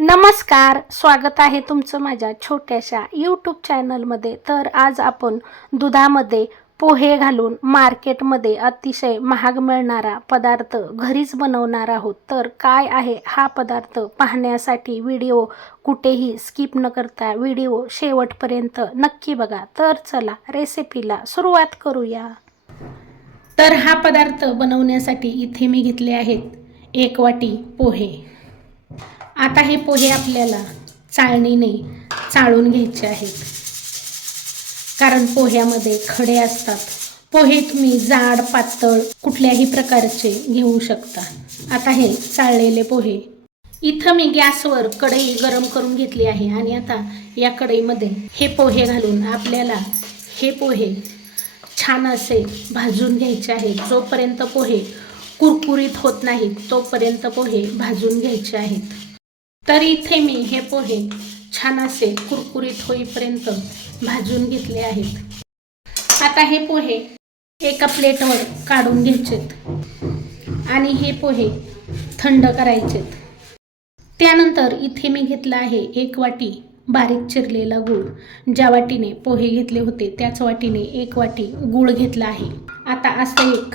नमस्कार, स्वागत आहे तुमचं माझ्या छोट्याशा यूट्यूब चॅनलमध्ये. तर आज आपण दुधामध्ये पोहे घालून मार्केटमध्ये अतिशय महाग मिळणारा पदार्थ घरीच बनवणार आहोत. तर काय आहे हा पदार्थ पाहण्यासाठी व्हिडिओ कुठेही स्किप न करता व्हिडिओ शेवटपर्यंत नक्की बघा. तर चला रेसिपीला सुरुवात करूया. तर हा पदार्थ बनवण्यासाठी इथे मी घेतले आहेत 1 वाटी पोहे. आता हे पोहे आपल्याला चाळणीने चाळून घ्यायचे आहेत, कारण पोह्यामध्ये खडे असतात. पोहे तुम्ही जाड पातळ कुठल्याही प्रकारचे घेऊ शकता. आता हे चाळलेले पोहे इथं मी गॅसवर कढई गरम करून घेतली आहे आणि आता या कढईमध्ये हे पोहे घालून आपल्याला हे पोहे छान असे भाजून घ्यायचे आहेत. जोपर्यंत पोहे कुरकुरीत होत नाहीत तोपर्यंत पोहे भाजून घ्यायचे आहेत. तर इथे मी हे पोहे छान असे कुरकुरीत होईपर्यंत भाजून घेतले आहेत. आता हे पोहे एका प्लेटवर काढून घ्यायचेत आणि हे पोहे थंड करायचेत. त्यानंतर इथे मी घेतला आहे 1 वाटी बारीक चिरलेला गूळ. ज्या वाटीने पोहे घेतले होते त्याच वाटीने 1 वाटी गूळ घेतला आहे. आता असं एक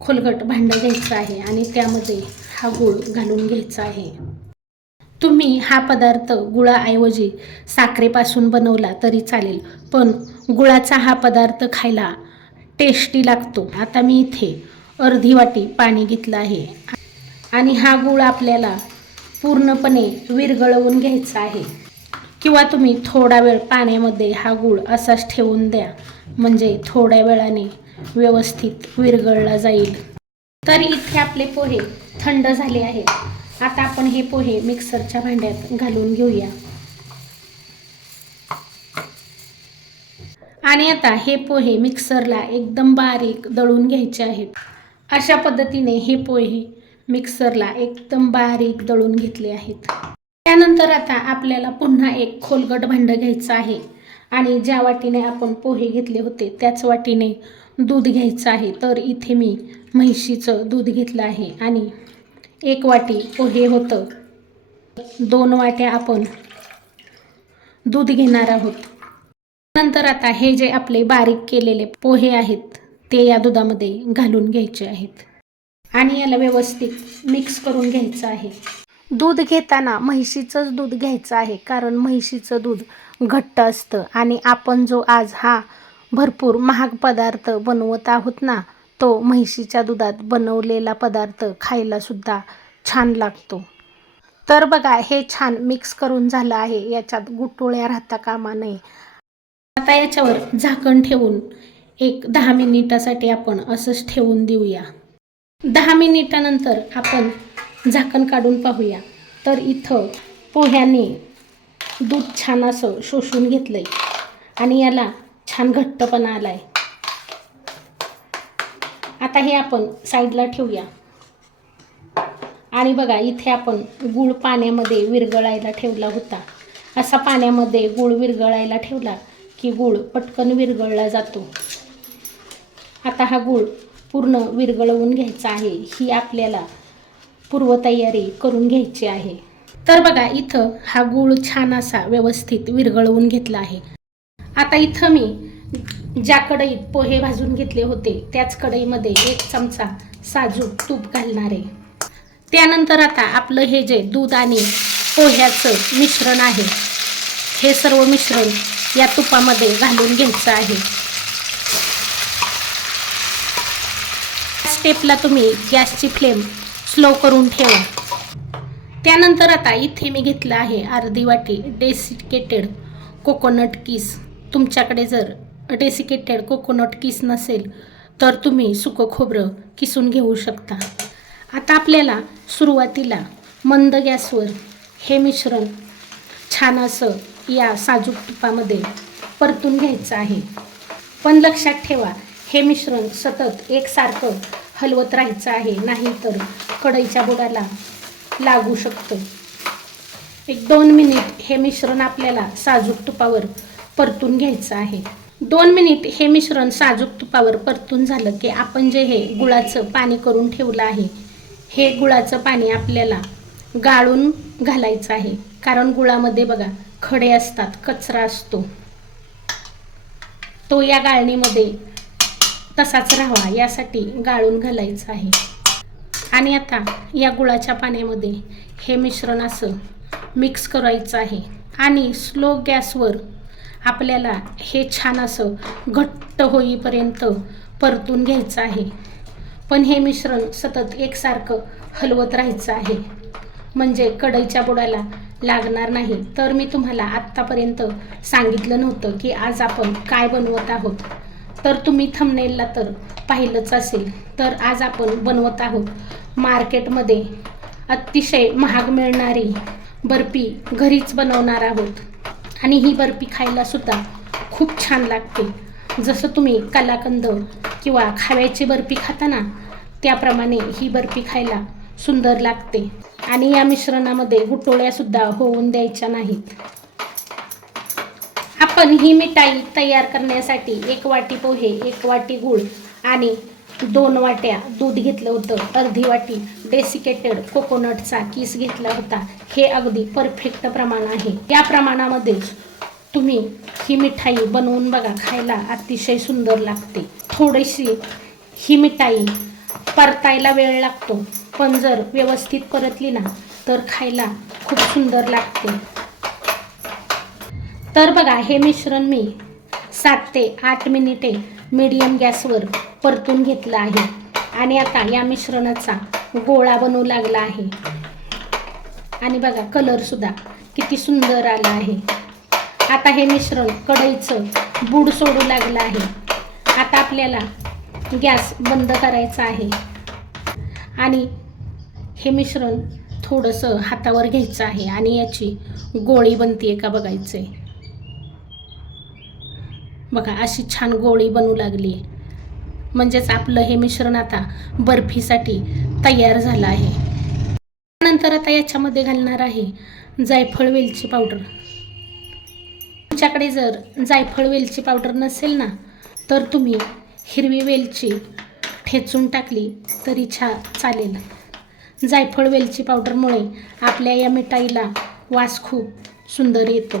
खोलगट भांडं घ्यायचं आहे आणि त्यामध्ये हा गूळ घालून घ्यायचा आहे. तुम्ही हा पदार्थ गुळाऐवजी साखरेपासून बनवला तरी चालेल, पण गुळाचा हा पदार्थ खायला टेस्टी लागतो. आता मी इथे अर्धी वाटी पाणी घेतलं आहे आणि हा गूळ आपल्याला पूर्णपणे विरघळवून घ्यायचा आहे, किंवा तुम्ही थोडा वेळ पाण्यामध्ये हा गूळ असाच ठेवून द्या, म्हणजे थोड्या वेळाने व्यवस्थित विरघळला जाईल. तर इथे आपले पोहे थंड झाले आहेत. आता आपण हे पोहे मिक्सरच्या भांड्यात घालून घेऊया आणि आता हे पोहे मिक्सरला एकदम बारीक दळून घ्यायचे आहेत. अशा पद्धतीने हे पोहे मिक्सरला एकदम बारीक दळून घेतले आहेत. त्यानंतर आता आपल्याला पुन्हा एक खोलगट भांडं घ्यायचं आहे आणि ज्या वाटीने आपण पोहे घेतले होते त्याच वाटीने दूध घ्यायचं आहे. तर इथे मी म्हैशीचं दूध घेतलं आहे आणि 1 वाटी पोहे होतं, 2 वाट्या आपण दूध घेणार आहोत. नंतर आता हे जे आपले बारीक केलेले पोहे आहेत ते या दुधामध्ये घालून घ्यायचे आहेत आणि याला व्यवस्थित मिक्स करून घ्यायचं आहे. दूध घेताना म्हैशीचंच दूध घ्यायचं आहे, कारण म्हैशीचं दूध घट्ट असतं आणि आपण जो आज हा भरपूर महाग पदार्थ बनवत आहोत ना, तो म्हैशीच्या दुधात बनवलेला पदार्थ खायला सुद्धा छान लागतो. तर बघा, हे छान मिक्स करून झालं आहे. याच्यात गुठळ्या राहता कामा नये. आता याच्यावर झाकण ठेवून एक 10 मिनिटासाठी आपण असंच ठेवून देऊया. 10 मिनिटानंतर आपण झाकण काढून पाहूया. तर इथं पोह्याने दूध छान असं शोषून घेतलंय आणि याला छान घट्टपणा आलाय. आता हे आपण साईडला ठेवूया आणि बघा, इथे आपण गूळ पाण्यामध्ये विरघळायला ठेवला होता. असा पाण्यामध्ये गूळ विरघळायला ठेवला की गूळ पटकन विरघळला जातो. आता हा गूळ पूर्ण विरघळवून घ्यायचा आहे. ही आपल्याला पूर्वतयारी करून घ्यायची आहे. तर बघा, इथं हा गूळ छान असा व्यवस्थित विरघळवून घेतला आहे. आता इथं मी ज्या कढईत पोहे भाजून घेतले होते त्याच कढईमध्ये 1 चमचा साजूक तूप घालणार आहे. त्यानंतर आता आपलं हे जे दूध आणि पोह्याचं मिश्रण आहे, हे सर्व मिश्रण या तुपामध्ये घालून घ्यायचं आहे. स्टेपला तुम्ही गॅसची फ्लेम स्लो करून ठेवा. त्यानंतर आता इथे मी घेतलं आहे अर्धी वाटी डेसिकेटेड कोकोनट किस. तुमच्याकडे जर डेसिकेटेड कोकोनट किस नसेल तर तुम्ही सुकं खोबरं किसून घेऊ शकता. आता आपल्याला सुरुवातीला मंद गॅसवर हे मिश्रण छान असं या साजूक तुपामध्ये परतून घ्यायचं आहे. पण लक्षात ठेवा, हे मिश्रण सतत एकसारखं हलवत राहायचं आहे, नाहीतर कढईच्या बुडाला लागू शकतं. 1-2 मिनिट हे मिश्रण आपल्याला साजूक तुपावर परतून घ्यायचं आहे. 2 मिनिट हे मिश्रण साजूक तुपावर परतून झालं की आपण जे हे गुळाचं पाणी करून ठेवलं आहे, हे गुळाचं पाणी आपल्याला गाळून घालायचं आहे, कारण गुळामध्ये बघा खडे असतात, कचरा असतो, तो या गाळणीमध्ये तसाच राहावा यासाठी गाळून घालायचं आहे. आणि आता या गुळाच्या पाण्यामध्ये हे मिश्रण असं मिक्स करायचं आहे आणि स्लो गॅसवर आपल्याला हे छान असं घट्ट होईपर्यंत परतून घ्यायचं आहे. पण हे मिश्रण सतत एकसारखं हलवत राहायचं आहे, म्हणजे कढईच्या बुडाला लागणार नाही. तर मी तुम्हाला आत्तापर्यंत सांगितलं नव्हतं की आज आपण काय बनवत आहोत, तर तुम्ही थंबनेलला तर पाहिलंच असेल. तर आज आपण बनवत आहोत मार्केटमध्ये अतिशय महाग मिळणारी बर्फी घरीच बनवणार आहोत. आणि ही बर्फी खायला सुद्धा खूप छान लागते. जसं तुम्ही कलाकंद किंवा खव्याची बर्फी खाता ना, त्याप्रमाणे ही बर्फी खायला सुंदर लागते. आणि या मिश्रणामध्ये गुठळ्या सुद्धा होऊन द्यायच्या नाहीत. आपण ही मिठाई तयार करण्यासाठी 1 वाटी पोहे, 1 वाटी गूळ आणि 2 वाट्या दूध घेतलं होतं, अर्धी वाटी डेसिकेटेड कोकोनटचा किस घेतला होता. हे अगदी परफेक्ट प्रमाण आहे. या प्रमाणामध्ये तुम्ही ही मिठाई बनवून बघा, खायला अतिशय सुंदर लागते. थोडीशी ही मिठाई परतायला वेळ लागतो, पण जर व्यवस्थित परतली ना तर खायला खूप सुंदर लागते. तर बघा, हे मिश्रण मी 7 ते 8 मिनिटे मीडियम गॅसवर परतून घेतलं आहे. आणि आता या मिश्रणाचा गोळा बनवू लागला आहे. आणि बघा, कलर सुद्धा किती सुंदर आला आहे. आता हे मिश्रण कढईचं बुड सोडू लागलं आहे. आता आपल्याला गॅस बंद करायचा आहे आणि हे मिश्रण थोडंसं हातावर घ्यायचं आहे आणि याची गोळी बनते का बघायचं आहे. बघा, अशी छान गोळी बनू लागली आहे, म्हणजेच आपलं हे मिश्रण आता बर्फीसाठी तयार झालं आहे. नंतर आता याच्यामध्ये घालणार आहे जायफळ वेलची पावडर. तुमच्याकडे जर जायफळ वेलची पावडर नसेल ना, तर तुम्ही हिरवी वेलची ठेचून टाकली तरी चालेल. जायफळ वेलची पावडरमुळे आपल्या या मिठाईला वास खूप सुंदर येतो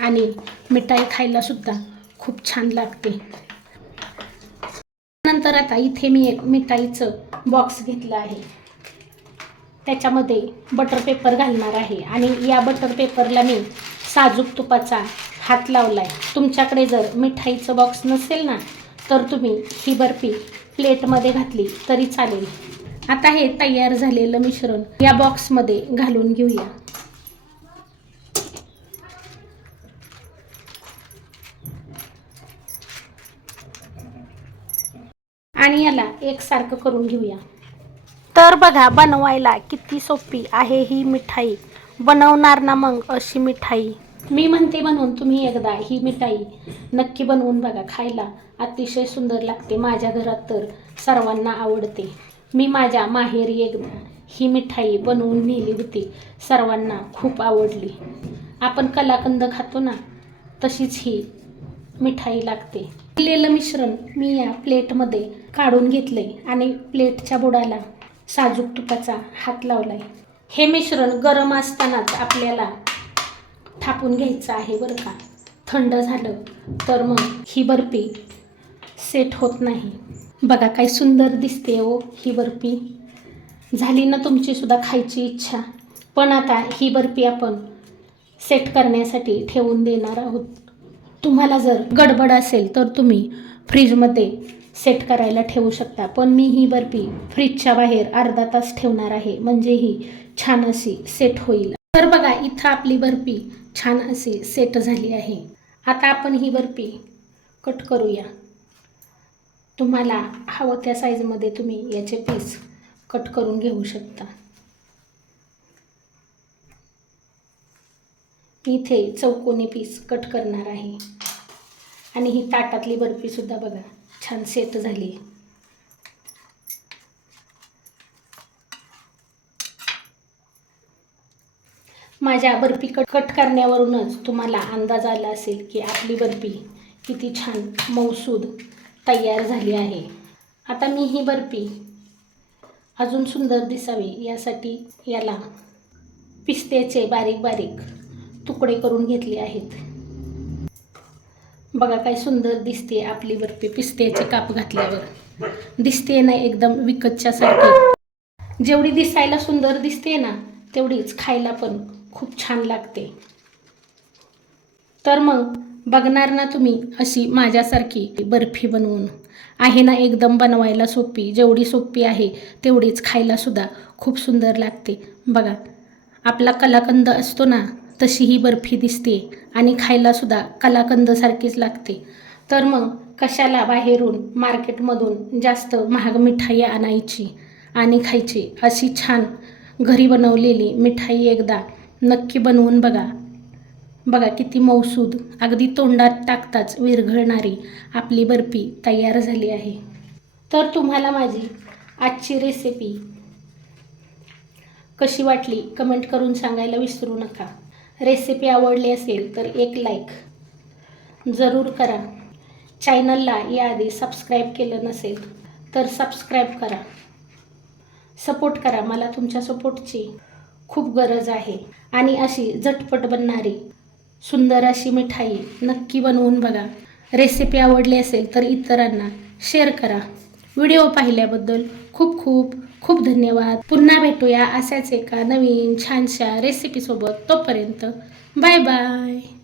आणि मिठाई खायला सुद्धा खूप छान लागते. नंतर आता इथे मी एक मिठाईचं बॉक्स घेतलं आहे, त्याच्यामध्ये बटर पेपर घालणार आहे आणि या बटर पेपरला मी साजूक तुपाचा हात लावलाय. तुमच्याकडे जर मिठाईचं बॉक्स नसेल ना, तर तुम्ही ही बर्फी प्लेटमध्ये घातली तरी चालेल. आता हे तयार झालेलं मिश्रण या बॉक्समध्ये घालून घेऊया. आणि याला एकसारखं करून घेऊया. तर बघा, बनवायला किती सोपी आहे ही मिठाई. बनवणार ना मग अशी मिठाई? मी म्हणते बनवून तुम्ही एकदा ही मिठाई नक्की बनवून बघा, खायला अतिशय सुंदर लागते. माझ्या घरात तर सर्वांना आवडते. मी माझ्या माहेरी एकदा ही मिठाई बनवून नेली होती, सर्वांना खूप आवडली. आपण कलाकंद खातो ना, तशीच ही मिठाई लागते. केलेलं मिश्रण मी या प्लेटमध्ये काढून घेतले आणि प्लेटच्या बुडाला साजूक तुपाचा हात लावलाय. हे मिश्रण गरम असतानाच आपल्याला थापून घ्यायचं आहे बरं का. थंड झालं तर मग ही बर्फी सेट होत नाही. बघा, काय सुंदर दिसते हो ही बर्फी. झाली ना तुमची सुद्धा खायची इच्छा. पण आता ही बर्फी आपण सेट करण्यासाठी ठेवून देणार आहोत. तुम्हाला जर गडबड असेल तर तुम्ही फ्रीजमध्ये सेट करायला ठेवू शकता, पण मी ही बर्फी फ्रीजच्या बाहेर अर्धा तास ठेवणार आहे, म्हणजे ही छान अशी सेट होईल. तर बघा, इथं आपली बर्फी छान अशी सेट झाली आहे. आता आपण ही बर्फी कट करूया. तुम्हाला हवं त्या साईजमध्ये तुम्ही याचे पीस कट करून घेऊ शकता. इथे चौकोनी पीस कट करणार आहे. आणि ही ताटातली बर्फी सुद्धा बघा छान सेट झाली. माझ्या बर्फी कट करण्यावरूनच तुम्हाला अंदाज आला असेल की आपली बर्फी किती छान मऊसूद तयार झाली आहे. आता मी ही बर्फी अजून सुंदर दिसावी यासाठी याला पिस्त्याचे बारीक बारीक तुकडे करून घेतले आहेत. बघा काय सुंदर दिसते आपली बर्फी पिस्त्याचे काप घातल्यावर. दिसते ना एकदम विकतच्या सारखी. जेवढी दिसायला सुंदर दिसते ना तेवढीच खायला पण खूप छान लागते. तर मग बघणार ना तुम्ही अशी माझ्यासारखी बर्फी बनवून. आहे ना एकदम बनवायला सोपी. जेवढी सोपी आहे तेवढीच खायला सुद्धा खूप सुंदर लागते. बघा आपला कलाकंद असतो ना तशी ही बर्फी दिसते आणि खायला सुद्धा कलाकंदसारखीच लागते. तर मग कशाला बाहेरून मार्केटमधून जास्त महाग मिठाई आणायची आणि खायची. अशी छान घरी बनवलेली मिठाई एकदा नक्की बनवून बघा. बघा किती मौसूद, अगदी तोंडात टाकताच विरघळणारी आपली बर्फी तयार झाली आहे. तर तुम्हाला माझी आजची रेसिपी कशी वाटली कमेंट करून सांगायला विसरू नका. रेसिपी आवडली असेल तर एक लाईक जरूर करा. चॅनलला याआधी सबस्क्राईब केलं नसेल तर सबस्क्राईब करा. सपोर्ट करा. मला तुमच्या सपोर्टची खूप गरज आहे. आणि अशी झटपट बनणारी सुंदर अशी मिठाई नक्की बनवून बघा. रेसिपी आवडली असेल तर इतरांना शेअर करा. व्हिडिओ पाहिल्याबद्दल खूप खूप खूप धन्यवाद. पुन्हा भेटूया अशाच एका नवीन छानशा रेसिपीसोबत. तोपर्यंत बाय बाय.